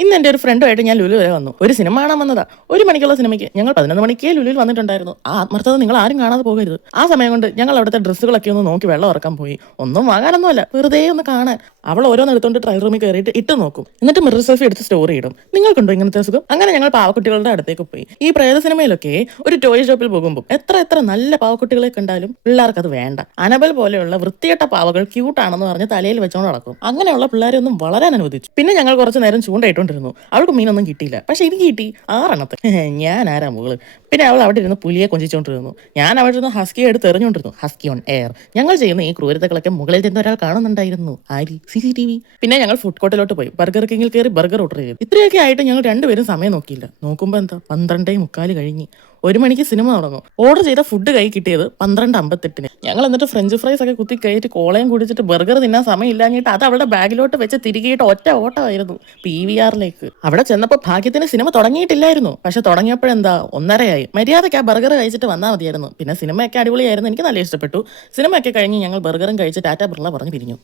In എന്റെ ഒരു ഫ്രണ്ടുമായിട്ട് ഞാൻ ലുലു വരെ വന്നു. ഒരു സിനിമ കാണാൻ വന്നതാ. ഒരു മണിക്കുള്ള സിനിമയ്ക്ക്. ഞങ്ങൾ പതിനൊന്ന് മണിക്കേ ലുലുവിൽ വന്നിട്ടുണ്ടായിരുന്നു. ആ ആത്മാർത്ഥത നിങ്ങൾ ആരും കാണാതെ പോകരുത്. ആ സമയം കൊണ്ട് ഞങ്ങൾ അവിടുത്തെ ഡ്രസ്സുകളൊക്കെ ഒന്ന് നോക്കി വെള്ളം ഇറക്കാൻ പോയി. ഒന്നും വാങ്ങാനൊന്നുമല്ല വെറുതെ ഒന്ന് കാണാൻ. അവൾ ഓരോന്ന് എടുത്തുകൊണ്ട് ട്രയൽ റൂമിൽ കയറിയിട്ട് ഇട്ട് നോക്കും. എന്നിട്ട് മിറർ സെൽഫി എടുത്ത് സ്റ്റോറി ഇടും. നിങ്ങൾക്കുണ്ടോ ഇങ്ങനത്തെ സുഖം അങ്ങനെ ഞങ്ങൾ പാവക്കുട്ടികളുടെ അടുത്തേക്ക് പോയി. ഈ പ്രേത സിനിമയിലൊക്കെ ഒരു ടോയ് ഷോപ്പിൽ പോകുമ്പോൾ എത്ര എത്ര നല്ല പാവക്കുട്ടികളെ കണ്ടാലും പിള്ളേർക്ക് അത് വേണ്ട. അനബൽ പോലെയുള്ള വൃത്തികെട്ട പാവകൾ ക്യൂട്ടാണെന്ന് പറഞ്ഞ് തലയിൽ വെച്ചോണ്ട് നടക്കും. അങ്ങനെയുള്ള പിള്ളേരെ ഒന്നും വളരാൻ അനുവദിച്ചു. പിന്നെ ഞങ്ങൾ കുറച്ച് നേരം ചൂണ്ടയിട്ടുകൊണ്ടിരുന്നു അവൾക്ക് മീനൊന്നും കിട്ടിയില്ല. പക്ഷെ എനിക്ക് കിട്ടി ആറെണ്ണത്ത്. ഞാൻ ആരാ മുകൾ പിന്നെ അവൾ അവിടെ ഇരുന്ന് പുലിയെ കൊഞ്ചിച്ചുകൊണ്ടിരുന്നു ഞാൻ അവിടെ ഇരുന്ന് ഹസ്കിയെ എടുത്ത് എറിഞ്ഞുകൊണ്ടിരുന്നു ഹസ്കി ഓൺ എയർ. ഞങ്ങൾ ചെയ്യുന്ന ഈ ക്രൂരതകളൊക്കെ മുകളിൽ നിന്ന് ഒരാൾ കാണുന്നുണ്ടായിരുന്നു. ആരി? C C T V. പിന്നെ ഞങ്ങൾ ഫുഡ് കോർട്ടിലോട്ട് പോയി. ബർഗർ കിങ്ങിൽ കയറി ബർഗർ ഓർഡർ ചെയ്തു. ഇത്രയൊക്കെ ആയിട്ട് ഞങ്ങൾ രണ്ടുപേരും സമയം നോക്കിയില്ല. നോക്കുമ്പോൾ എന്താ? പന്ത്രണ്ടേ മുക്കാൽ കഴിഞ്ഞ്. ഒരു മണിക്ക് സിനിമ തുടങ്ങും. ഓർഡർ ചെയ്ത ഫുഡ് കൈ കിട്ടിയത് പന്ത്രണ്ട് അമ്പത്തെട്ടിന്. ഞങ്ങൾ എന്നിട്ട് ഫ്രഞ്ച് ഫ്രൈസ് ഒക്കെ കുത്തി കയറ്റി കോളയും കുടിച്ചിട്ട് ബർഗർ തിന്നാൻ സമയമില്ലാഞ്ഞിട്ട് അത് അവളുടെ ബാഗിലോട്ട് വെച്ച് തിരികെയിട്ട് ഒറ്റ ഓട്ടമായിരുന്നു പി വി ആറിലേക്ക് അവിടെ ചെന്നപ്പോൾ ഭാഗ്യത്തിന് സിനിമ തുടങ്ങിയിട്ടില്ലായിരുന്നു. പക്ഷെ തുടങ്ങിയപ്പോഴെന്താ? ഒന്നരയായി. മര്യാദയ്ക്ക് ആ ബർഗർ കഴിച്ചിട്ട് വന്നാൽ മതിയായിരുന്നു. പിന്നെ സിനിമയൊക്കെ അടിപൊളിയായിരുന്നു. എനിക്ക് നല്ല ഇഷ്ടപ്പെട്ടു. സിനിമയൊക്കെ കഴിഞ്ഞ് ഞങ്ങൾ ബർഗറും കഴിച്ച് ടാറ്റ ബിർള പറഞ്ഞു പിരിഞ്ഞു.